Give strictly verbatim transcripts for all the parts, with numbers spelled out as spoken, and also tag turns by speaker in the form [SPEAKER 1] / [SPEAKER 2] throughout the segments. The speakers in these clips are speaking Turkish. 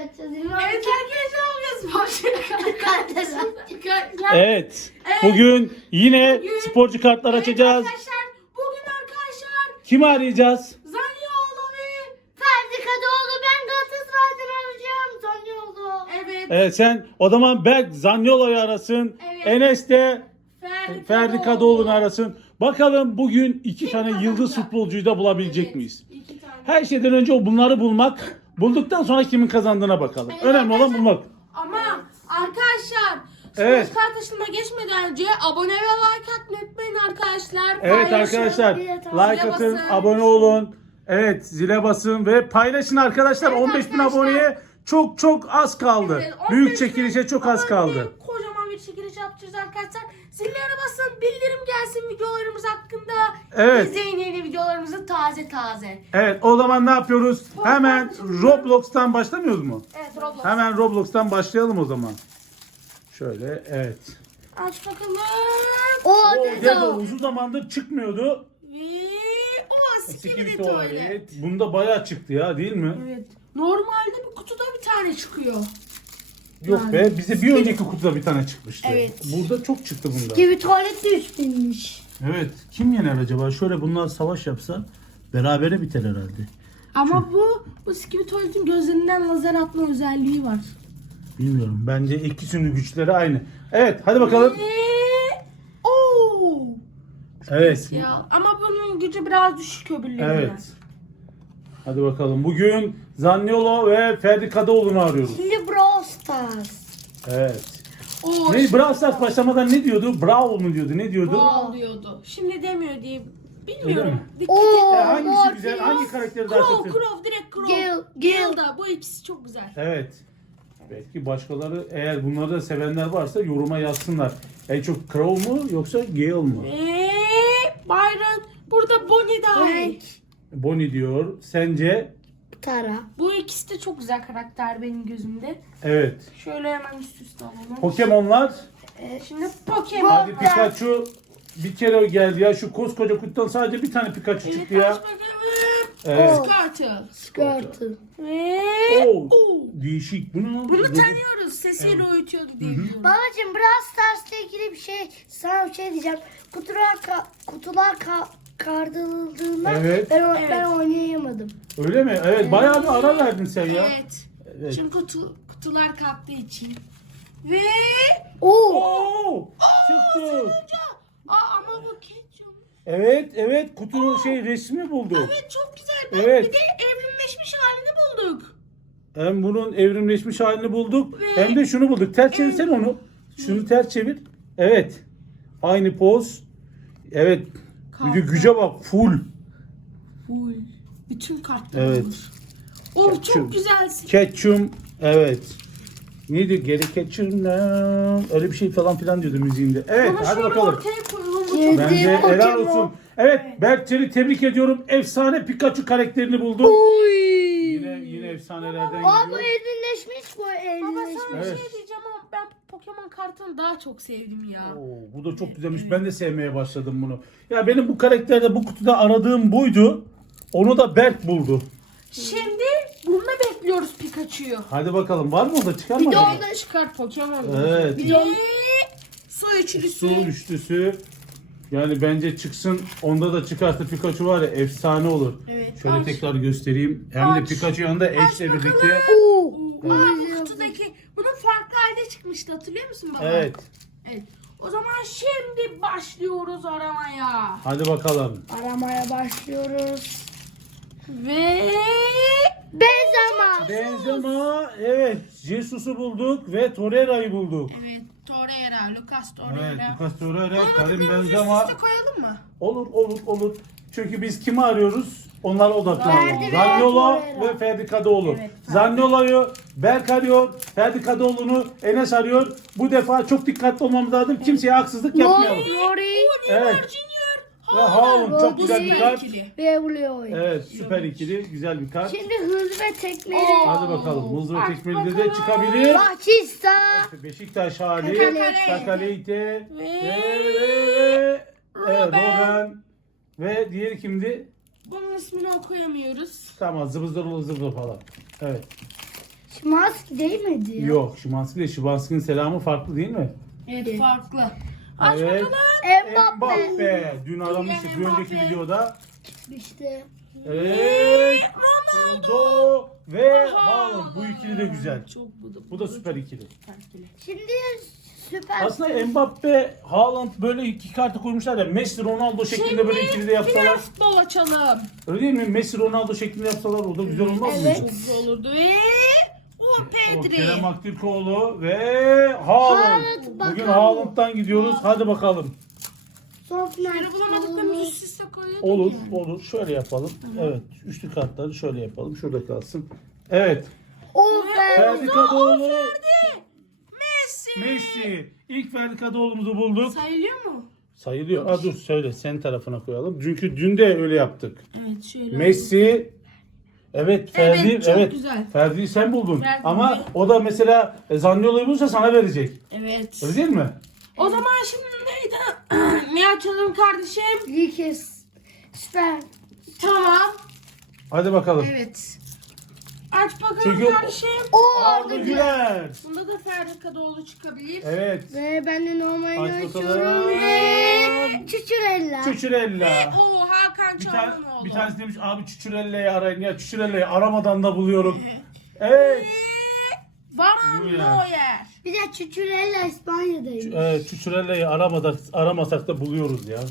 [SPEAKER 1] açacağız.
[SPEAKER 2] Evet arkadaşlar bugün
[SPEAKER 3] Evet. Bugün yine
[SPEAKER 2] Bugün-
[SPEAKER 3] sporcu kartlar
[SPEAKER 2] Evet
[SPEAKER 3] açacağız.
[SPEAKER 2] arkadaşlar bugün arkadaşlar
[SPEAKER 3] Kimi arayacağız?
[SPEAKER 2] Zaniolo ve
[SPEAKER 1] Ferdi Kadıoğlu, ben Galatasaray'dan alacağım. Zaniolo.
[SPEAKER 2] evet,
[SPEAKER 3] Evet, sen o zaman Berk Zaniolo'yu arasın.
[SPEAKER 2] Evet.
[SPEAKER 3] Enes de
[SPEAKER 2] Ferdi,
[SPEAKER 3] Ferdi Kadıoğlu'nu arasın. Bakalım bugün iki tane
[SPEAKER 2] kazanacak?
[SPEAKER 3] yıldız futbolcuyu da bulabilecek
[SPEAKER 2] Evet,
[SPEAKER 3] miyiz?
[SPEAKER 2] iki tane.
[SPEAKER 3] Her şeyden önce o bunları bulmak. Bulduktan sonra kimin kazandığına bakalım.
[SPEAKER 2] Evet,
[SPEAKER 3] Önemli olan
[SPEAKER 2] arkadaşlar.
[SPEAKER 3] bulmak.
[SPEAKER 2] Ama arkadaşlar
[SPEAKER 3] Evet.
[SPEAKER 2] evet. kart taşınma geçmeden önce abone ve like atmayı unutmayın arkadaşlar.
[SPEAKER 3] Evet
[SPEAKER 2] Paylaşın.
[SPEAKER 3] arkadaşlar,
[SPEAKER 1] zile
[SPEAKER 3] like atın,
[SPEAKER 2] basın.
[SPEAKER 3] abone olun. Evet, zile basın ve paylaşın arkadaşlar.
[SPEAKER 2] Evet
[SPEAKER 3] on beş bin
[SPEAKER 2] arkadaşlar.
[SPEAKER 3] aboneye çok çok az kaldı.
[SPEAKER 2] Evet, on
[SPEAKER 3] Büyük
[SPEAKER 2] beş
[SPEAKER 3] çekilişe çok az
[SPEAKER 2] abone
[SPEAKER 3] kaldı.
[SPEAKER 2] Kocaman bir çekiliş yapacağız arkadaşlar. Zillere basın, bildirim gelsin videolarımız hakkında.
[SPEAKER 3] Evet.
[SPEAKER 2] İzleyin yeni videolarımızı taze taze.
[SPEAKER 3] Evet, o zaman ne yapıyoruz? Hemen Roblox'tan başlamıyoruz mu?
[SPEAKER 2] Evet Roblox.
[SPEAKER 3] Hemen Roblox'tan başlayalım o zaman. Şöyle, evet.
[SPEAKER 2] Aç bakalım.
[SPEAKER 1] O
[SPEAKER 3] O
[SPEAKER 1] dedi
[SPEAKER 3] Dede
[SPEAKER 1] o.
[SPEAKER 3] uzun zamandır çıkmıyordu.
[SPEAKER 2] Ve o
[SPEAKER 3] Skibidi
[SPEAKER 2] skibidi tuvalet.
[SPEAKER 3] tuvalet. Bunda bayağı çıktı ya, değil mi?
[SPEAKER 2] Evet. Normalde bir kutuda bir tane çıkıyor.
[SPEAKER 3] Yok
[SPEAKER 2] Yani.
[SPEAKER 3] be, bize bir önceki kutuda bir tane çıkmıştı.
[SPEAKER 2] Evet.
[SPEAKER 3] Burada çok çıktı bunda.
[SPEAKER 1] Gibi tuvalet de üç binmiş.
[SPEAKER 3] Evet. Kim yener acaba? Şöyle bunlar savaş yapsa berabere biter herhalde.
[SPEAKER 2] Ama bu bu skibidi tuvaletin gözlerinden lazer atma özelliği var.
[SPEAKER 3] Bilmiyorum. Bence ikisinin güçleri aynı. Evet. Hadi bakalım.
[SPEAKER 2] Ve Oo.
[SPEAKER 3] Evet.
[SPEAKER 2] Ya ama bunun gücü biraz düşük öbürlerinden.
[SPEAKER 3] Evet. Hadi bakalım. Bugün Zaniolo ve Ferdi Kadıoğlu'nu arıyoruz.
[SPEAKER 1] Şimdi Brawl Stars.
[SPEAKER 3] Evet.
[SPEAKER 2] Oo,
[SPEAKER 3] Ne, Brawl Stars başlamadan ne diyordu? Bravo mu diyordu? Ne diyordu?
[SPEAKER 2] Brawl diyordu. Şimdi demiyor diye
[SPEAKER 3] Öyle
[SPEAKER 2] bilmiyorum.
[SPEAKER 3] mi?
[SPEAKER 2] Dikkat
[SPEAKER 1] Oo,
[SPEAKER 3] E,
[SPEAKER 2] et.
[SPEAKER 3] hangisi
[SPEAKER 1] Morpheus.
[SPEAKER 3] güzel? Hangi karakteri daha çok
[SPEAKER 2] Crow,
[SPEAKER 3] seviyorsun?
[SPEAKER 2] Crow, direkt Crow.
[SPEAKER 1] Gale, Gale.
[SPEAKER 2] Gale da bu ikisi çok güzel.
[SPEAKER 3] Evet. Belki başkaları, eğer bunları da sevenler varsa yoruma yazsınlar. En çok Crow mu yoksa Gale mı?
[SPEAKER 2] Ve Byron burada Bonnie dahil.
[SPEAKER 1] Frank.
[SPEAKER 3] Bonnie diyor. Sence?
[SPEAKER 1] Tara.
[SPEAKER 2] Bu ikisi de çok güzel karakter benim gözümde.
[SPEAKER 3] Evet.
[SPEAKER 2] Şöyle hemen üst üste alalım.
[SPEAKER 3] Pokemon'lar.
[SPEAKER 2] Şimdi Pokemon.
[SPEAKER 3] Hadi Pikachu bir kere geldi ya. Şu koskoca kutudan sadece bir tane Pikachu
[SPEAKER 2] Evet,
[SPEAKER 3] çıktı
[SPEAKER 2] aç
[SPEAKER 3] ya.
[SPEAKER 2] bakalım.
[SPEAKER 3] Evet.
[SPEAKER 2] Squirtle.
[SPEAKER 1] Skirtle.
[SPEAKER 2] Ve
[SPEAKER 3] Oo,
[SPEAKER 2] Oo.
[SPEAKER 3] değişik. Bu ne lan?
[SPEAKER 2] Bunu
[SPEAKER 3] Bu-
[SPEAKER 2] tanıyoruz. Sesiyle uyutuyordu diye biliyorum.
[SPEAKER 1] Babacım Brawl Stars'la ilgili bir şey, sana bir şey diyeceğim. Kutular ka- kutular ka- kaldırıldığında
[SPEAKER 3] Evet.
[SPEAKER 1] ben, o-
[SPEAKER 2] Evet.
[SPEAKER 1] ben oynayamadım.
[SPEAKER 3] Öyle mi? Evet, bayağı bir ara verdin sen ya.
[SPEAKER 2] Evet.
[SPEAKER 3] Evet.
[SPEAKER 2] Çünkü kutu, kutular kalktığı için. Ve
[SPEAKER 1] Oo.
[SPEAKER 3] Oo! Çıktı.
[SPEAKER 2] Aa, ama bu ketçum.
[SPEAKER 3] Evet, evet. Kutunun şey resmi bulduk.
[SPEAKER 2] Evet çok güzel. Bak,
[SPEAKER 3] Evet.
[SPEAKER 2] bir de evrimleşmiş halini bulduk.
[SPEAKER 3] Hem bunun evrimleşmiş halini bulduk.
[SPEAKER 2] Ve-
[SPEAKER 3] Hem de şunu bulduk. Ters çevirsene onu. Şunu ters çevir. Evet. Aynı poz. Evet. Bir de
[SPEAKER 2] Kalktı.
[SPEAKER 3] güce bak. Full.
[SPEAKER 2] Full. Bütün kartlar
[SPEAKER 3] Evet.
[SPEAKER 2] olur. Oh
[SPEAKER 3] Ketçum.
[SPEAKER 2] çok güzelsin.
[SPEAKER 3] Ketchum. Evet. Neydi? Geri ketchum. Öyle bir şey falan filan diyordu müziğinde. Evet.
[SPEAKER 2] Bunu
[SPEAKER 3] hadi
[SPEAKER 2] şöyle
[SPEAKER 3] bakalım.
[SPEAKER 2] ortaya koyalım. Bu
[SPEAKER 1] Evet.
[SPEAKER 2] çok
[SPEAKER 3] Bence
[SPEAKER 1] Pokemon.
[SPEAKER 3] helal olsun. Evet. Berk seni tebrik ediyorum. Efsane Pikachu karakterini buldum.
[SPEAKER 1] Oy.
[SPEAKER 3] Yine yine efsanelerden
[SPEAKER 1] Aa, bu
[SPEAKER 3] gidiyor.
[SPEAKER 1] evrimleşmiş bu
[SPEAKER 2] Baba
[SPEAKER 1] evrimleşmiş.
[SPEAKER 2] sana bir
[SPEAKER 3] Evet.
[SPEAKER 2] şey diyeceğim ama ben Pokemon kartını daha çok sevdim ya.
[SPEAKER 3] Oo, bu da çok güzelmiş. Ben de sevmeye başladım bunu. Ya benim bu karakterde bu kutuda aradığım buydu. Onu da Berk buldu.
[SPEAKER 2] Şimdi bunu bekliyoruz Pikachu'yu.
[SPEAKER 3] Hadi bakalım. Var mı o da? Çıkar mı?
[SPEAKER 1] Bir de
[SPEAKER 3] acaba?
[SPEAKER 1] onda
[SPEAKER 2] Çıkart Pokemon.
[SPEAKER 3] Evet.
[SPEAKER 1] Bir de onda-
[SPEAKER 2] Ve su üçlüsü.
[SPEAKER 3] Su üçlüsü. Yani bence çıksın. Onda da çıkarsa Pikachu var ya, efsane olur.
[SPEAKER 2] Evet,
[SPEAKER 3] Şöyle
[SPEAKER 2] aç.
[SPEAKER 3] tekrar göstereyim. Hem de
[SPEAKER 2] Aç.
[SPEAKER 3] Pikachu yanında eşle
[SPEAKER 2] bakalım.
[SPEAKER 3] birlikte.
[SPEAKER 1] Oo.
[SPEAKER 2] Aa, bu kutudaki bunun farklı halde çıkmıştı, hatırlıyor musun baba?
[SPEAKER 3] Evet.
[SPEAKER 2] Evet. O zaman şimdi başlıyoruz aramaya.
[SPEAKER 3] Hadi bakalım.
[SPEAKER 1] Aramaya başlıyoruz.
[SPEAKER 2] Ve
[SPEAKER 1] Benzema.
[SPEAKER 3] Benzema. Evet. Jesus'u bulduk ve Torreira'yı bulduk.
[SPEAKER 2] evet, Torreira, Lucas
[SPEAKER 3] Evet.
[SPEAKER 2] Torreira.
[SPEAKER 3] Lucas Torreira, Karim
[SPEAKER 2] Olmadıklarımızı
[SPEAKER 3] Benzema.
[SPEAKER 2] üst üste koyalım mı?
[SPEAKER 3] Olur olur olur. Çünkü biz kimi arıyoruz? Onlara odaklanalım.
[SPEAKER 1] Ferdi ve
[SPEAKER 3] Zaniolo
[SPEAKER 1] Torreira.
[SPEAKER 3] ve Ferdi Kadıoğlu.
[SPEAKER 2] Evet, Ferdi.
[SPEAKER 3] Zaniolo'yu Berk arıyor. Ferdi Kadıoğlu'nu Enes arıyor. Bu defa çok dikkatli olmamız lazım. Kimseye haksızlık yapmayalım.
[SPEAKER 1] Rory.
[SPEAKER 2] Neymar
[SPEAKER 3] Evet.
[SPEAKER 2] Junior.
[SPEAKER 3] Ve Haaland çok
[SPEAKER 1] Bu
[SPEAKER 3] güzel bir
[SPEAKER 2] süper
[SPEAKER 3] kart.
[SPEAKER 2] ikili.
[SPEAKER 1] Ve Blue.
[SPEAKER 3] Evet, süper ikili, güzel bir kart.
[SPEAKER 1] Şimdi hız ve tekmeleri.
[SPEAKER 2] Oo.
[SPEAKER 3] Hadi bakalım. Hızlı ve
[SPEAKER 2] Aç
[SPEAKER 3] tekmelide de
[SPEAKER 2] bakalım.
[SPEAKER 3] çıkabilir.
[SPEAKER 1] Batista.
[SPEAKER 3] Beşiktaş hali.
[SPEAKER 2] Kakaleite.
[SPEAKER 3] Kakaleite.
[SPEAKER 2] Ve-
[SPEAKER 3] Ve ve- evet,
[SPEAKER 2] Robben.
[SPEAKER 3] Robben. Ve diğeri kimdi?
[SPEAKER 2] Bunun ismini okuyamıyoruz.
[SPEAKER 3] Tamam, zıvı zıvı zıvı falan. Evet.
[SPEAKER 1] Şimanski değil miydi ya?
[SPEAKER 3] Yok, Şimanski ile Şimanski'nin selamı farklı değil mi?
[SPEAKER 2] Evet farklı. Aç
[SPEAKER 3] Evet.
[SPEAKER 2] bakalım.
[SPEAKER 1] Mbappe.
[SPEAKER 3] Mbappe. Dün aramıştık bir
[SPEAKER 2] Mbappe.
[SPEAKER 3] önceki videoda.
[SPEAKER 1] İşte.
[SPEAKER 3] Evet. Ronaldo ve Haaland. Bu ikili de güzel.
[SPEAKER 2] Çok bu da,
[SPEAKER 3] Bu da süper ikili.
[SPEAKER 2] ikili.
[SPEAKER 1] Şimdi süper.
[SPEAKER 3] Aslında Mbappe, Haaland böyle iki kartı koymuşlar ya. Messi, Ronaldo şeklinde böyle ikili de yapsalar.
[SPEAKER 2] Final futbol açalım.
[SPEAKER 3] Öyle değil mi? Messi, Ronaldo şeklinde yapsalar o da güzel olmaz
[SPEAKER 1] Evet.
[SPEAKER 3] mıydı?
[SPEAKER 2] Çok güzel olurdu. Ve o
[SPEAKER 3] O
[SPEAKER 2] Pedri.
[SPEAKER 3] Kerem Aktürkoğlu ve Haaland.
[SPEAKER 1] Haaland,
[SPEAKER 3] Bugün
[SPEAKER 1] bakalım.
[SPEAKER 3] Haaland'dan gidiyoruz. Hadi bakalım.
[SPEAKER 1] Son final.
[SPEAKER 2] Şöyle bulamadıklarımızı üst üste koyuyorduk
[SPEAKER 3] Olur,
[SPEAKER 2] yani.
[SPEAKER 3] olur. Şöyle yapalım. Evet, üçlü kartları şöyle yapalım. Şurada kalsın. Evet.
[SPEAKER 1] O
[SPEAKER 3] Ferdi
[SPEAKER 1] Ferdi.
[SPEAKER 3] Kadıoğlu,
[SPEAKER 2] Messi.
[SPEAKER 3] Messi. İlk Ferdi Kadıoğlu'muzu bulduk.
[SPEAKER 2] Sayılıyor mu?
[SPEAKER 3] Sayılıyor. Aa, dur söyle. Senin tarafına koyalım. Çünkü dün de öyle yaptık.
[SPEAKER 2] Evet şöyle.
[SPEAKER 3] Messi. Evet Ferdi.
[SPEAKER 2] Evet,
[SPEAKER 3] Evet.
[SPEAKER 2] çok güzel.
[SPEAKER 3] Ferdi'yi sen buldun.
[SPEAKER 2] Ferdi.
[SPEAKER 3] Ama o da mesela e, Zaniolo'yu bulursa sana verecek.
[SPEAKER 2] Evet.
[SPEAKER 3] Öyle değil mi?
[SPEAKER 2] O zaman şimdi neydi? Ne açalım kardeşim?
[SPEAKER 1] Likes. Süper.
[SPEAKER 2] Tamam.
[SPEAKER 3] Hadi bakalım.
[SPEAKER 2] Evet. Aç bakalım
[SPEAKER 3] Çünkü-
[SPEAKER 2] kardeşim.
[SPEAKER 1] O
[SPEAKER 3] Arda Güler.
[SPEAKER 2] Bunda da Ferdi Kadıoğlu çıkabilir.
[SPEAKER 3] Evet.
[SPEAKER 1] Ve ben de normalini
[SPEAKER 3] Aç
[SPEAKER 1] açıyorum
[SPEAKER 3] bakalım.
[SPEAKER 1] ve Çüçürella.
[SPEAKER 3] Çüçürella.
[SPEAKER 2] O Hakan
[SPEAKER 3] Bir, tane,
[SPEAKER 2] Çalhanoğlu.
[SPEAKER 3] bir tanesi demiş abi Çüçürella'yı arayın ya Çüçürella'yı aramadan da buluyorum. Evet.
[SPEAKER 2] Varan
[SPEAKER 3] Neuer.
[SPEAKER 2] Neuer.
[SPEAKER 1] Bir de Çüçürella İspanya'dayım.
[SPEAKER 3] Evet Çüçürella'yı aramadak, aramasak da buluyoruz ya.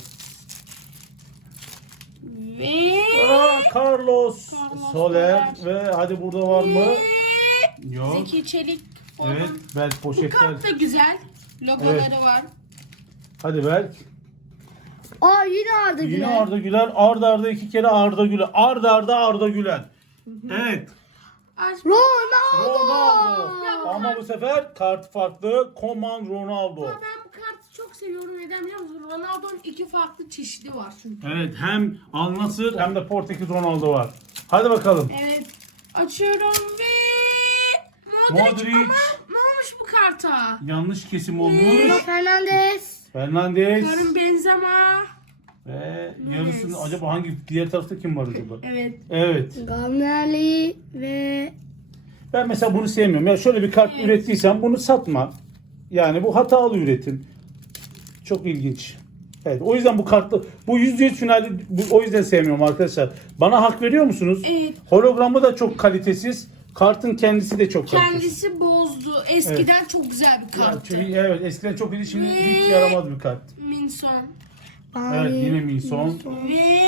[SPEAKER 2] Ve
[SPEAKER 3] Aa, Carlos,
[SPEAKER 2] Carlos
[SPEAKER 3] Soler
[SPEAKER 2] Soler.
[SPEAKER 3] ve hadi burada var mı? Yok.
[SPEAKER 2] Zeki Çelik.
[SPEAKER 3] Evet
[SPEAKER 2] Onun-
[SPEAKER 3] Berk
[SPEAKER 2] Bu
[SPEAKER 3] poşetler.
[SPEAKER 2] kart da güzel. Logoları
[SPEAKER 3] Evet.
[SPEAKER 2] var.
[SPEAKER 3] Hadi Berk.
[SPEAKER 1] Aa yine Arda
[SPEAKER 3] Yine
[SPEAKER 1] Güler.
[SPEAKER 3] Arda Güler. Arda Arda iki kere Arda Güler. Arda Arda Arda Güler. Evet.
[SPEAKER 2] Aç
[SPEAKER 1] Ronaldo.
[SPEAKER 3] Ronaldo.
[SPEAKER 2] Ya bu
[SPEAKER 3] Ama
[SPEAKER 2] kart-
[SPEAKER 3] bu sefer kart farklı. Coman Ronaldo.
[SPEAKER 2] Ama ben bu kartı çok seviyorum. Neden biliyor musun? Ronaldo'nun iki farklı çeşidi var çünkü.
[SPEAKER 3] Evet hem Al Nassr hem de Portekiz Ronaldo var. Hadi bakalım.
[SPEAKER 2] Evet. Açıyorum ve Modric.
[SPEAKER 3] Modric.
[SPEAKER 2] Ama ne olmuş bu karta?
[SPEAKER 3] Yanlış kesim
[SPEAKER 1] Bruno
[SPEAKER 3] olmuş.
[SPEAKER 1] Fernandes.
[SPEAKER 3] Fernandes.
[SPEAKER 2] Karim Benzema.
[SPEAKER 3] Ve yarısını acaba hangi diğer tarafta kim var acaba?
[SPEAKER 2] Evet.
[SPEAKER 3] Evet.
[SPEAKER 1] Gamlerli ve
[SPEAKER 3] Ben mesela bunu sevmiyorum. Ya şöyle bir kart
[SPEAKER 2] Evet.
[SPEAKER 3] ürettiysen bunu satma. Yani bu hatalı üretim. Çok ilginç. Evet. O yüzden bu kartı bu yüzde yüz finali bu, o yüzden sevmiyorum arkadaşlar. Bana hak veriyor musunuz?
[SPEAKER 2] Evet.
[SPEAKER 3] Hologramı da çok kalitesiz. Kartın kendisi de çok kalitesiz.
[SPEAKER 2] Kendisi bozdu. Eskiden çok güzel bir
[SPEAKER 3] Ya,
[SPEAKER 2] karttı.
[SPEAKER 3] çünkü evet eskiden çok iyiydi şimdi
[SPEAKER 2] Ve-
[SPEAKER 3] hiç yaramaz bir kart.
[SPEAKER 2] Minson.
[SPEAKER 3] Evet yine Minson.
[SPEAKER 2] Ve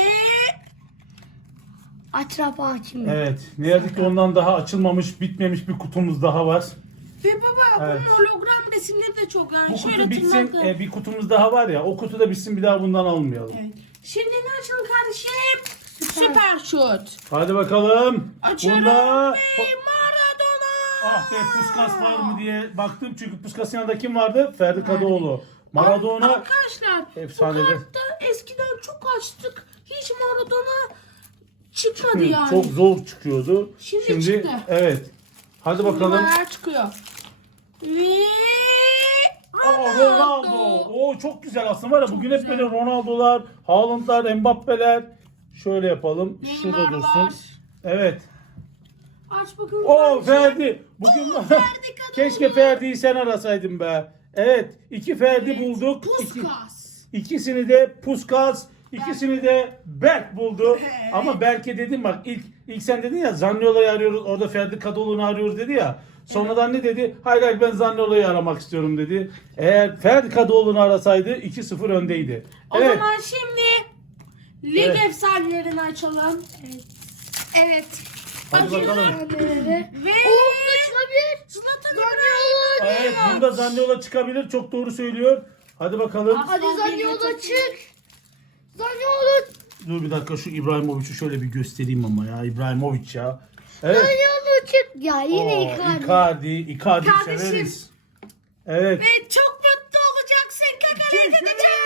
[SPEAKER 1] Atrap Hakimi.
[SPEAKER 3] Evet. Ne yazık ki ondan daha açılmamış, bitmemiş bir kutumuz daha var.
[SPEAKER 2] ve baba
[SPEAKER 3] Evet.
[SPEAKER 2] bunun hologram resimleri de çok yani
[SPEAKER 3] Bu
[SPEAKER 2] şöyle
[SPEAKER 3] kutu bitsin.
[SPEAKER 2] tırnakla.
[SPEAKER 3] e, bir kutumuz daha var ya. O kutu da bitsin bir daha bundan almayalım.
[SPEAKER 2] Evet. Şimdi ne açalım kardeşim? Süper şut.
[SPEAKER 3] Hadi bakalım.
[SPEAKER 2] Açıyorum
[SPEAKER 3] Bunda
[SPEAKER 2] ve Maradona.
[SPEAKER 3] ah be Puskas var mı diye baktım çünkü Puskas'ın yanında kim vardı? Ferdi Kadıoğlu. Maradona
[SPEAKER 2] Arkadaşlar
[SPEAKER 3] efsanedir.
[SPEAKER 2] bu kartta eskiden çok açtık. Hiç Maradona çıkmadı yani.
[SPEAKER 3] çok zor çıkıyordu.
[SPEAKER 2] Şimdi çıktı.
[SPEAKER 3] Evet. Hadi bakalım.
[SPEAKER 2] Numaralar çıkıyor. Ve
[SPEAKER 3] Aa, Ronaldo. Oo çok güzel aslında var ya bugün hep böyle Ronaldo'lar, Haaland'lar, Mbappe'ler. Şöyle yapalım. Şurada
[SPEAKER 2] Neymar var.
[SPEAKER 3] dursun. Evet.
[SPEAKER 2] Aç bakalım.
[SPEAKER 3] O
[SPEAKER 2] kardeşim.
[SPEAKER 3] Ferdi. Bugün keşke Ferdi'yi sen arasaydın be. Evet. iki Ferdi
[SPEAKER 2] Evet,
[SPEAKER 3] bulduk. İki,
[SPEAKER 2] Puskas.
[SPEAKER 3] ikisini de Puskas, ikisini de Berk buldu.
[SPEAKER 2] Evet.
[SPEAKER 3] Ama Berk'e dedim bak ilk ilk sen dedin ya Zaniolo'yu arıyoruz. Orada Ferdi Kadıoğlu'nu arıyoruz dedi ya. Sonradan ne dedi? Hayır hayır ben Zaniolo'yu aramak istiyorum dedi. Eğer Ferdi Kadıoğlu'nu arasaydı iki sıfır öndeydi.
[SPEAKER 2] O
[SPEAKER 3] Evet.
[SPEAKER 2] zaman şimdi lig
[SPEAKER 3] Evet.
[SPEAKER 2] efsanelerini açalım. Evet. Evet.
[SPEAKER 3] Hadi
[SPEAKER 2] Açıyorum.
[SPEAKER 3] bakalım.
[SPEAKER 2] Ve
[SPEAKER 1] Oğlum açılabilir.
[SPEAKER 2] Zlatan
[SPEAKER 1] Zaniolo.
[SPEAKER 3] Evet bunda Zaniolo çıkabilir. Çok doğru söylüyor. Hadi bakalım.
[SPEAKER 1] Hadi Zaniolo çık. Zaniolo.
[SPEAKER 3] Dur bir dakika şu İbrahimovic'i şöyle bir göstereyim ama ya. İbrahimovic ya. Evet.
[SPEAKER 1] Zaniolo çık. Ya yine
[SPEAKER 3] Oo,
[SPEAKER 1] Icardi.
[SPEAKER 3] Icardi. Icardi
[SPEAKER 2] Kardeşim.
[SPEAKER 3] severiz. Evet.
[SPEAKER 2] Ve çok mutlu olacaksın. Kakale gideceğim.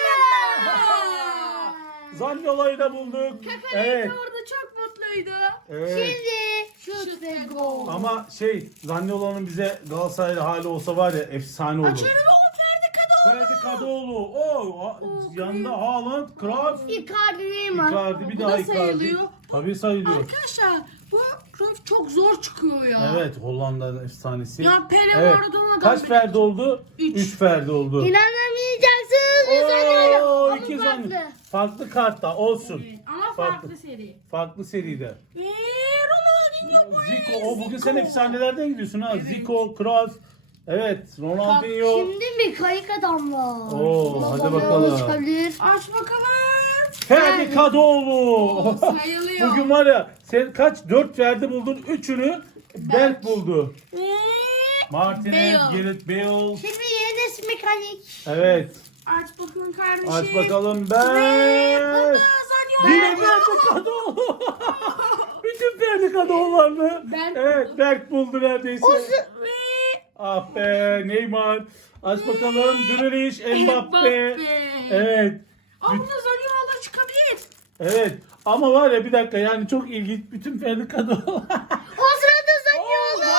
[SPEAKER 3] Zaniolo'yu da bulduk. Evet.
[SPEAKER 2] Orada çok mutluydu.
[SPEAKER 3] Evet.
[SPEAKER 1] Şimdi şut
[SPEAKER 2] Şut
[SPEAKER 1] ve
[SPEAKER 2] ve
[SPEAKER 1] gol.
[SPEAKER 3] Ama şey Zaniolo'nun bize Galatasaraylı hali olsa var ya efsane olur.
[SPEAKER 2] Açıyorum o Ferdi
[SPEAKER 3] Ferdi Kadıoğlu. Oo, a- yanında Haaland, Cruyff,
[SPEAKER 1] Icardi, Neymar.
[SPEAKER 3] Icardi, bir
[SPEAKER 2] Bu
[SPEAKER 3] daha
[SPEAKER 2] da
[SPEAKER 3] Icardi.
[SPEAKER 2] sayılıyor.
[SPEAKER 3] Tabii sayılıyor.
[SPEAKER 2] Arkadaşlar bu Cruyff çok zor çıkıyor ya.
[SPEAKER 3] Evet, Hollanda efsanesi.
[SPEAKER 2] Ya Pele
[SPEAKER 3] Evet.
[SPEAKER 2] Maradona'dan
[SPEAKER 3] Kaç
[SPEAKER 2] bile-
[SPEAKER 3] Ferdi oldu?
[SPEAKER 2] Üç.
[SPEAKER 3] Üç Ferdi oldu.
[SPEAKER 1] İnanamayacaksınız. Bir saniye.
[SPEAKER 3] Oo,
[SPEAKER 1] Ama
[SPEAKER 3] iki
[SPEAKER 1] farklı.
[SPEAKER 3] zan. Farklı kartta olsun.
[SPEAKER 2] Evet, ama
[SPEAKER 3] Farklı.
[SPEAKER 2] farklı seri.
[SPEAKER 3] Farklı seride.
[SPEAKER 2] Ve Ronaldinho.
[SPEAKER 3] Zico, o bugün sen
[SPEAKER 2] Zico.
[SPEAKER 3] efsanelerden gidiyorsun ha. Zico, Cruyff. Evet, Ronaldinho.
[SPEAKER 1] Şimdi mi kayık adam var?
[SPEAKER 3] Oo,
[SPEAKER 1] Baba
[SPEAKER 3] hadi
[SPEAKER 1] ne
[SPEAKER 3] bakalım.
[SPEAKER 1] olabilir?
[SPEAKER 2] Aç bakalım.
[SPEAKER 3] Ferdi Kadıoğlu.
[SPEAKER 2] Oo, sayılıyor.
[SPEAKER 3] Bugün var ya sen kaç? Dört Ferdi buldun. Üçünü Berk
[SPEAKER 2] Berk.
[SPEAKER 3] buldu.
[SPEAKER 2] Ve
[SPEAKER 3] Martinez,
[SPEAKER 2] Bale.
[SPEAKER 3] Gareth Bale.
[SPEAKER 1] Şimdi yeni nesil mekanik.
[SPEAKER 3] Evet.
[SPEAKER 2] Aç bakalım kardeşim.
[SPEAKER 3] Aç bakalım
[SPEAKER 2] Ve
[SPEAKER 3] Berk.
[SPEAKER 2] burada Zaniolo.
[SPEAKER 3] Yine Ferdi Kadıoğlu. Bütün Ferdi Kadıoğlu'larını.
[SPEAKER 2] Berk
[SPEAKER 3] Evet, Berk buldu neredeyse.
[SPEAKER 2] Ve
[SPEAKER 3] Ah be, Neymar. Aç bakalım. Grealish, Mbappe.
[SPEAKER 2] Mbappe.
[SPEAKER 3] Evet.
[SPEAKER 2] Aa, burada Zaniolo çıkabilir.
[SPEAKER 3] Evet. Ama var ya bir dakika yani çok ilginç. Bütün Ferdi Kadıoğlu.
[SPEAKER 1] O sırada Zaniolo.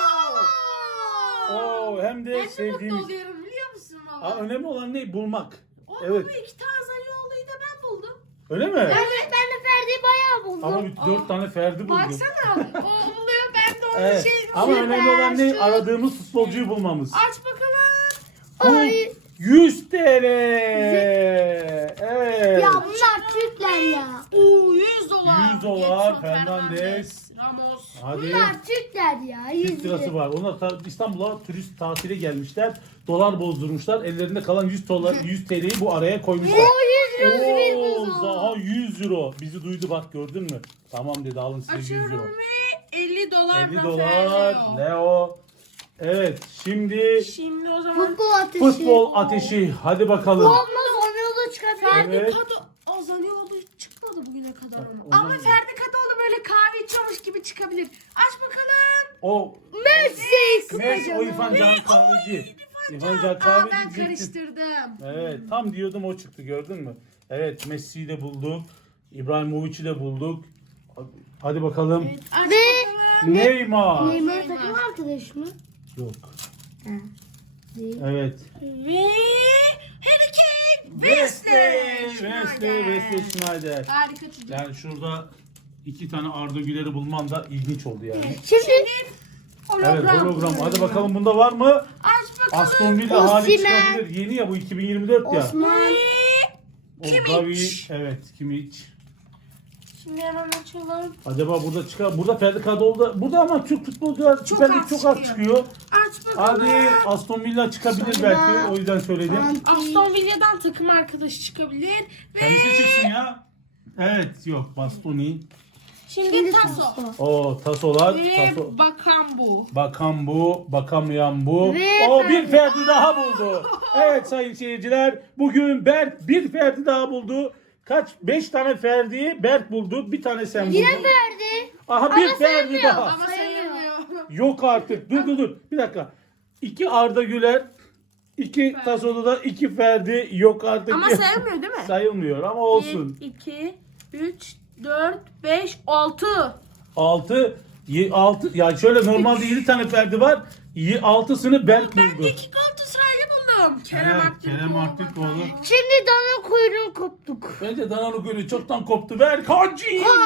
[SPEAKER 3] Oo, hem de
[SPEAKER 2] Ben de
[SPEAKER 3] sevdiğimiz.
[SPEAKER 2] mutlu oluyorum biliyor musun baba?
[SPEAKER 3] Aa, önemli olan ne? Bulmak.
[SPEAKER 2] O
[SPEAKER 3] Evet.
[SPEAKER 2] baba iki tane Zaniolo'yu da ben buldum.
[SPEAKER 3] Öyle mi?
[SPEAKER 1] Evet ben de Ferdi'yi bayağı buldum.
[SPEAKER 3] Ama bir- dört tane Ferdi buldum.
[SPEAKER 2] Baksana. O oluyor ben de onun
[SPEAKER 3] Evet.
[SPEAKER 2] şey.
[SPEAKER 3] Ama
[SPEAKER 1] Süper,
[SPEAKER 3] önemli olan ne?
[SPEAKER 1] süper.
[SPEAKER 3] Aradığımız futbolcuyu bulmamız.
[SPEAKER 2] Aç bakalım.
[SPEAKER 3] Bu
[SPEAKER 1] Ay.
[SPEAKER 3] yüz T L. Evet.
[SPEAKER 1] Ya bunlar Türkler ya.
[SPEAKER 2] Oo yüz dolar.
[SPEAKER 3] yüz dolar,
[SPEAKER 2] Getson
[SPEAKER 3] Fernandes.
[SPEAKER 2] Ramos.
[SPEAKER 3] Hadi.
[SPEAKER 1] Bunlar Türkler ya.
[SPEAKER 3] Türk
[SPEAKER 1] Yüz
[SPEAKER 3] lirası var. Onlar ta- İstanbul'a turist tatile gelmişler. Dolar bozdurmuşlar. Ellerinde kalan yüz dolar, yüz T L'yi bu araya koymuşlar.
[SPEAKER 1] O yüz lira bir
[SPEAKER 3] Oo,
[SPEAKER 1] buzu.
[SPEAKER 3] daha yüz euro. Bizi duydu bak gördün mü? Tamam dedi alın size yüz euro.
[SPEAKER 2] Açıyorum ve elli dolar.
[SPEAKER 3] elli
[SPEAKER 2] Rafael
[SPEAKER 3] dolar.
[SPEAKER 2] Leo.
[SPEAKER 3] Leo. Evet şimdi
[SPEAKER 2] Şimdi o zaman
[SPEAKER 1] Futbol ateşi.
[SPEAKER 3] futbol ateşi. Hadi bakalım.
[SPEAKER 1] Olmaz Zaniolo çıkabilir.
[SPEAKER 2] Ferdi
[SPEAKER 3] Evet.
[SPEAKER 2] Kadı... Aa Zaniolo çıkmadı bugüne kadar ama.
[SPEAKER 3] Ondan-
[SPEAKER 2] Ama Ferdi Kadıoğlu böyle kahve içiyormuş gibi çıkabilir. Aç bakalım.
[SPEAKER 3] O
[SPEAKER 1] Messi.
[SPEAKER 3] Messi o
[SPEAKER 1] Kısaca.
[SPEAKER 3] İrfan Can Kahveci. İrfan Can
[SPEAKER 2] Aa
[SPEAKER 3] Kahveci
[SPEAKER 2] ben
[SPEAKER 3] diyecektim.
[SPEAKER 2] karıştırdım.
[SPEAKER 3] Evet tam diyordum o çıktı gördün mü? Evet Messi'yi de bulduk. İbrahimovic'i de bulduk. Hadi, hadi bakalım.
[SPEAKER 2] Evet, aç
[SPEAKER 1] Ve-
[SPEAKER 2] bakalım.
[SPEAKER 3] Neymar.
[SPEAKER 1] Neymar takım arkadaş mı?
[SPEAKER 3] Yok.
[SPEAKER 1] Ha. Değil.
[SPEAKER 3] Evet.
[SPEAKER 2] Ve Harry Kane.
[SPEAKER 3] Wesley.
[SPEAKER 2] Wesley.
[SPEAKER 3] Wesley. Wesley Schneider.
[SPEAKER 2] Harika çocuk.
[SPEAKER 3] Yani şurada iki tane Arda Güler'i bulman da ilginç oldu yani.
[SPEAKER 1] Şimdi
[SPEAKER 2] Hologram.
[SPEAKER 3] Evet hologram. Hadi bakalım bunda var mı?
[SPEAKER 2] Aç bakalım.
[SPEAKER 3] Aston Villa hali
[SPEAKER 1] Osimhen.
[SPEAKER 3] çıkabilir. Yeni ya bu iki bin yirmi dört ya.
[SPEAKER 1] Osman.
[SPEAKER 2] Ve
[SPEAKER 3] O
[SPEAKER 2] Kimmich.
[SPEAKER 3] Gavi. Evet Kimmich.
[SPEAKER 2] Şimdi hemen açalım.
[SPEAKER 3] Acaba burada çıkar. Burada Ferdi Kadıoğlu. Burada ama Türk futbolcular
[SPEAKER 2] Çok
[SPEAKER 3] Süper Lig
[SPEAKER 2] az
[SPEAKER 3] çok az
[SPEAKER 2] çıkıyor.
[SPEAKER 3] çıkıyor.
[SPEAKER 2] Aç bakalım.
[SPEAKER 3] Hadi Aston Villa çıkabilir
[SPEAKER 1] Sonra-
[SPEAKER 3] belki. O yüzden söyledim.
[SPEAKER 2] Aston Villa'dan takım arkadaşı çıkabilir. Ve
[SPEAKER 3] Kendisi çıksın ya. Evet yok Bastoni.
[SPEAKER 2] şimdi,
[SPEAKER 1] Şimdi
[SPEAKER 2] Taso.
[SPEAKER 1] Taso.
[SPEAKER 3] O tasolar.
[SPEAKER 2] Ve
[SPEAKER 3] Taso.
[SPEAKER 2] bakan bu.
[SPEAKER 3] Bakan bu, bakamayan bu.
[SPEAKER 1] Ve
[SPEAKER 3] O bir
[SPEAKER 1] Ferdi.
[SPEAKER 3] Ferdi daha buldu. Evet sayın seyirciler. Bugün Berk bir Ferdi daha buldu. Kaç? Beş tane Ferdi'yi Berk buldu. Bir tane sen buldun.
[SPEAKER 1] Yine verdi.
[SPEAKER 3] Aha bir
[SPEAKER 1] Ama
[SPEAKER 3] Ferdi
[SPEAKER 1] sayılmıyor.
[SPEAKER 3] daha.
[SPEAKER 2] Ama sayılmıyor.
[SPEAKER 3] Yok artık. Dur dur dur. Bir dakika. İki Arda Güler, iki Taso'da da iki Ferdi yok artık.
[SPEAKER 2] Ama sayılmıyor değil mi?
[SPEAKER 3] Sayılmıyor ama olsun.
[SPEAKER 2] bir, iki, üç, dört, beş, altı.
[SPEAKER 3] Altı, altı. Yani şöyle normalde yedi tane Ferdi var. Altısını Berk
[SPEAKER 2] Ben
[SPEAKER 3] buldu.
[SPEAKER 2] iki Galatasaraylı buldum. Kerem
[SPEAKER 3] Evet,
[SPEAKER 2] Aktürkoğlu.
[SPEAKER 3] Kerem Aktürkoğlu.
[SPEAKER 1] Şimdi dana kuyruğu koptuk.
[SPEAKER 3] Bence Dananı Gölü çoktan koptu. Berk Hacı.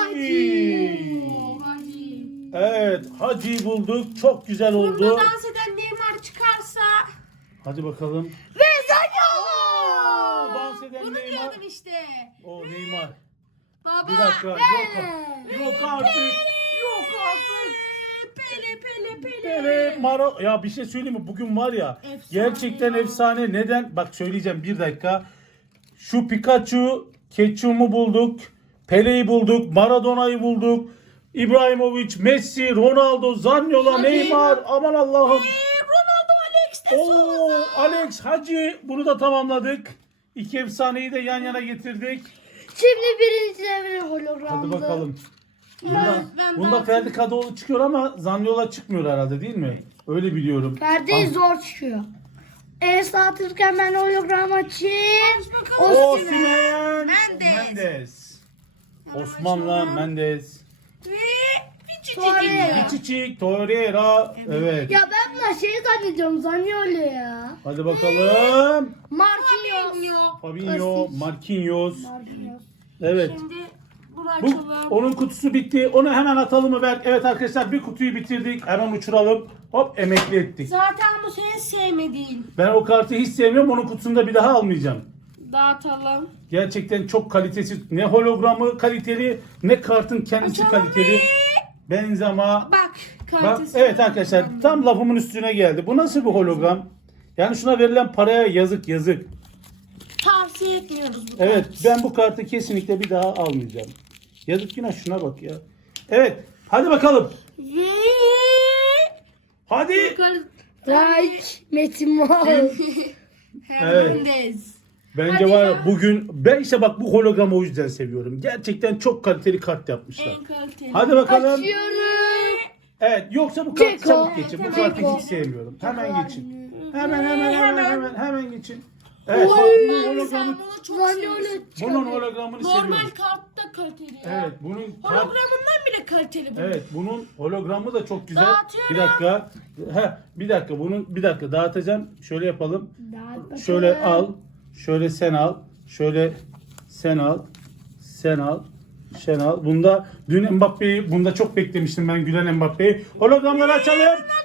[SPEAKER 2] Oo, hadi.
[SPEAKER 3] Evet Hacı'yı bulduk. Çok güzel
[SPEAKER 2] Burada
[SPEAKER 3] oldu.
[SPEAKER 2] dans eden Neymar çıkarsa.
[SPEAKER 3] Hadi bakalım.
[SPEAKER 1] Ve Zaniolo.
[SPEAKER 3] Dans eden
[SPEAKER 2] Bunu
[SPEAKER 3] Neymar.
[SPEAKER 2] diyordum işte.
[SPEAKER 3] O Neymar.
[SPEAKER 2] Baba.
[SPEAKER 3] Bir dakika. Yok, yok artık. Yok artık.
[SPEAKER 2] Pele pele pele.
[SPEAKER 3] Pele, Maro. Ya bir şey söyleyeyim mi? Bugün var ya.
[SPEAKER 2] Efsane
[SPEAKER 3] Gerçekten
[SPEAKER 2] ya.
[SPEAKER 3] efsane. Neden? Bak söyleyeceğim bir dakika. Şu Pikachu, Ketchum'u bulduk. Pele'yi bulduk. Maradona'yı bulduk. İbrahimovic, Messi, Ronaldo, Zaniolo,
[SPEAKER 2] Hadi.
[SPEAKER 3] Neymar. Aman Allah'ım.
[SPEAKER 2] Ee, Ronaldo Alex de
[SPEAKER 3] Oo,
[SPEAKER 2] Souza.
[SPEAKER 3] Alex Hacı. Bunu da tamamladık. İki efsaneyi de yan yana getirdik.
[SPEAKER 1] Şimdi birinci devre hologramdı.
[SPEAKER 3] Hadi bakalım. Bunda,
[SPEAKER 2] Ben- ben
[SPEAKER 3] bunda
[SPEAKER 2] daha-
[SPEAKER 3] Ferdi Kadıoğlu çıkıyor ama Zaniolo çıkmıyor herhalde değil mi? Öyle biliyorum.
[SPEAKER 1] Ferdi
[SPEAKER 3] Ah.
[SPEAKER 1] zor çıkıyor. E satırken ben hologram açayım.
[SPEAKER 2] Aç bakalım.
[SPEAKER 3] Osimhen.
[SPEAKER 2] Mendes.
[SPEAKER 3] Mendes. Osman'la Mendes.
[SPEAKER 2] Ve
[SPEAKER 1] Torreira.
[SPEAKER 3] Çiçik, Torreira. Evet.
[SPEAKER 1] Ya ben buna şey zannediyorum Zaniolo ya.
[SPEAKER 3] Hadi bakalım.
[SPEAKER 1] Marquinhos.
[SPEAKER 3] Fabinho,
[SPEAKER 1] Klasik.
[SPEAKER 3] Marquinhos.
[SPEAKER 1] Marquinhos.
[SPEAKER 3] Evet.
[SPEAKER 2] Şimdi bunu
[SPEAKER 3] Bu,
[SPEAKER 2] açalım.
[SPEAKER 3] onun kutusu bitti. Onu hemen atalım mı Berk? Evet arkadaşlar bir kutuyu bitirdik. Hemen uçuralım. Hop emekli ettik.
[SPEAKER 2] Zaten bu senin sevmediğin.
[SPEAKER 3] Ben o kartı hiç sevmiyorum. Onun kutusunu da bir daha almayacağım.
[SPEAKER 2] Dağıtalım.
[SPEAKER 3] Gerçekten çok kalitesiz. Ne hologramı kaliteli ne kartın kendisi
[SPEAKER 2] Açalım
[SPEAKER 3] kaliteli. Benzema.
[SPEAKER 2] Bak.
[SPEAKER 3] Bak,
[SPEAKER 2] Kalitesi.
[SPEAKER 3] evet arkadaşlar tam lafımın üstüne geldi. Bu nasıl bir hologram? Yani şuna verilen paraya yazık yazık.
[SPEAKER 2] Tavsiye etmiyoruz bu
[SPEAKER 3] Evet
[SPEAKER 2] kartı.
[SPEAKER 3] ben bu kartı kesinlikle bir daha almayacağım. Yazık yine şuna bak ya. Evet hadi bakalım.
[SPEAKER 2] Ve...
[SPEAKER 3] Hadi.
[SPEAKER 1] Like Metin Mal.
[SPEAKER 2] Hernandez.
[SPEAKER 3] Bence
[SPEAKER 2] Hadi
[SPEAKER 3] var ya
[SPEAKER 2] ya.
[SPEAKER 3] bugün ben işte bak bu hologramı o yüzden seviyorum. Gerçekten çok kaliteli kart yapmışlar.
[SPEAKER 2] En kaliteli.
[SPEAKER 3] Hadi bakalım.
[SPEAKER 1] Açıyorum.
[SPEAKER 3] Evet yoksa bu kartı
[SPEAKER 1] Ceko.
[SPEAKER 3] çabuk geçin. Bu
[SPEAKER 2] Evet,
[SPEAKER 3] kartı
[SPEAKER 1] Ceko.
[SPEAKER 3] hiç sevmiyorum. Hemen
[SPEAKER 1] Ceko.
[SPEAKER 3] geçin. Hemen hemen hemen
[SPEAKER 2] Hemen.
[SPEAKER 3] hemen hemen geçin. Evet bak
[SPEAKER 1] Oy.
[SPEAKER 3] bunun
[SPEAKER 2] Ben
[SPEAKER 3] hologramı,
[SPEAKER 2] Zaniolo çok
[SPEAKER 1] Zaniolo
[SPEAKER 2] seviyorum.
[SPEAKER 3] bunun
[SPEAKER 1] çıkarıyor.
[SPEAKER 3] hologramını
[SPEAKER 2] Normal
[SPEAKER 3] seviyorum.
[SPEAKER 2] kart da kaliteli ya.
[SPEAKER 3] Evet bunun kart,
[SPEAKER 2] Hologramından bile kaliteli bu.
[SPEAKER 3] evet bunun hologramı da çok güzel.
[SPEAKER 2] Dağıtıyorum.
[SPEAKER 3] Bir dakika. Heh, bir dakika bunun bir dakika dağıtacağım. Şöyle yapalım.
[SPEAKER 1] Dağıt bakalım.
[SPEAKER 3] Şöyle al. Şöyle sen al. Şöyle sen al. Sen al. Sen al. Bunda dün Mbappe'yi bunda çok beklemiştim ben Gülen Mbappe'yi. Hologramları açalım.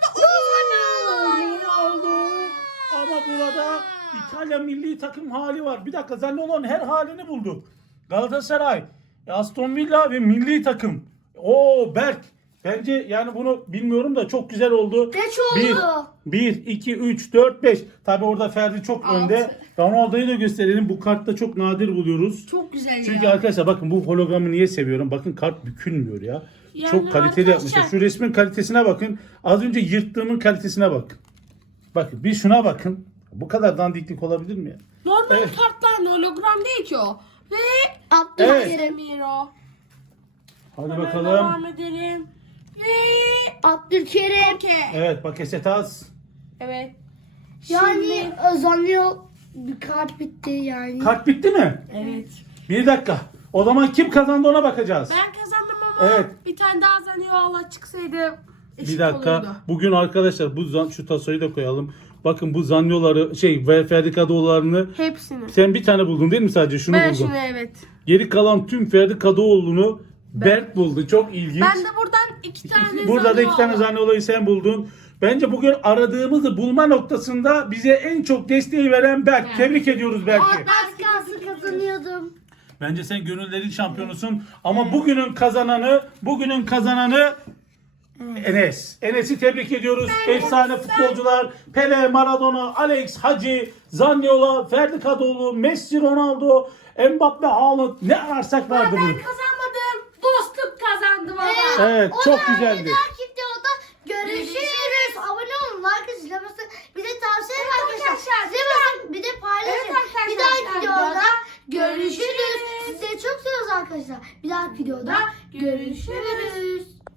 [SPEAKER 3] Ronaldo. Ama burada İtalya milli takım hali var. Bir dakika Zaniolo'nun her halini bulduk. Galatasaray, Aston Villa ve milli takım. Oo Berk. Bence yani bunu bilmiyorum da çok güzel oldu.
[SPEAKER 1] Geç
[SPEAKER 3] Bir,
[SPEAKER 1] oldu.
[SPEAKER 3] bir, iki, üç, dört, beş. Tabi orada Ferdi çok
[SPEAKER 2] Altı.
[SPEAKER 3] önde. Ronaldo'yu da gösterelim. Bu kartta çok nadir buluyoruz.
[SPEAKER 2] Çok güzel
[SPEAKER 3] Çünkü
[SPEAKER 2] ya.
[SPEAKER 3] arkadaşlar bakın bu hologramı niye seviyorum? Bakın kart bükülmüyor ya.
[SPEAKER 2] Yani
[SPEAKER 3] çok kaliteli
[SPEAKER 2] arkadaşlar-
[SPEAKER 3] yapmışlar. Şu resmin kalitesine bakın. Az önce yırttığımın kalitesine bakın. Bakın bir şuna bakın. Bu kadar dandiklik olabilir mi ya?
[SPEAKER 2] Normal
[SPEAKER 3] Evet.
[SPEAKER 2] kartlar hologram değil ki o. Ve
[SPEAKER 1] Abdülkerim.
[SPEAKER 2] Miro.
[SPEAKER 3] Hadi
[SPEAKER 2] Hemen
[SPEAKER 3] bakalım.
[SPEAKER 2] devam edelim. Ve
[SPEAKER 1] Abdülkerim.
[SPEAKER 2] Okey.
[SPEAKER 3] Evet Bakasetas.
[SPEAKER 2] Evet.
[SPEAKER 1] Yani
[SPEAKER 2] Şimdi-
[SPEAKER 1] Zaniolo bir kart bitti yani.
[SPEAKER 3] Kart bitti mi?
[SPEAKER 2] Evet.
[SPEAKER 3] Bir dakika. O zaman kim kazandı ona bakacağız.
[SPEAKER 2] Ben kazandım ama
[SPEAKER 3] Evet.
[SPEAKER 2] bir tane daha Zaniolo çıksaydı eşit
[SPEAKER 3] Bir dakika.
[SPEAKER 2] olurdu.
[SPEAKER 3] Bugün arkadaşlar bu zan, şu tasoyu da koyalım. Bakın bu Zaniolo'ları şey ve Ferdi Kadıoğulları'nı
[SPEAKER 2] Hepsini.
[SPEAKER 3] sen bir tane buldun değil mi sadece? Şunu
[SPEAKER 2] Ben
[SPEAKER 3] buldun.
[SPEAKER 2] şunu evet.
[SPEAKER 3] Geri kalan tüm Ferdi Kadıoğlu'nu Berk buldu. Çok ilginç.
[SPEAKER 2] Ben de buradan iki tane
[SPEAKER 3] Burada da iki tane
[SPEAKER 2] Zaniolo.
[SPEAKER 3] Zaniolo'yu sen buldun. Bence bugün aradığımızı bulma noktasında bize en çok desteği veren Berk.
[SPEAKER 2] Evet.
[SPEAKER 3] Tebrik ediyoruz Berk'i.
[SPEAKER 1] Az kalsın kazanıyordum.
[SPEAKER 3] Bence sen gönüllerin şampiyonusun. Ama bugünün kazananı, bugünün kazananı Enes. Enes'i tebrik ediyoruz. Efsane futbolcular. Pele, Maradona, Alex, Hacı, Zaniolo, Ferdi Kadıoğlu, Messi, Ronaldo, Mbappe, Haaland ne ararsak vardı
[SPEAKER 2] Ben
[SPEAKER 3] bu.
[SPEAKER 2] kazanmadım. Dostluk kazandı baba.
[SPEAKER 3] Evet
[SPEAKER 1] O
[SPEAKER 3] çok
[SPEAKER 1] da
[SPEAKER 3] güzeldi.
[SPEAKER 1] Bir dahaki videoda görüşürüz. Abone olun, like izlemesi. Bir de tavsiye edin arkadaşlar.
[SPEAKER 2] arkadaşlar,
[SPEAKER 1] Size bakın bir de paylaşın.
[SPEAKER 2] Evet arkadaşlar,
[SPEAKER 1] Bir dahaki
[SPEAKER 2] videoda
[SPEAKER 1] videoda görüşürüz.
[SPEAKER 2] görüşürüz.
[SPEAKER 1] Sizi çok seviyoruz arkadaşlar. Bir dahaki videoda
[SPEAKER 2] Görüşürüz.
[SPEAKER 1] görüşürüz.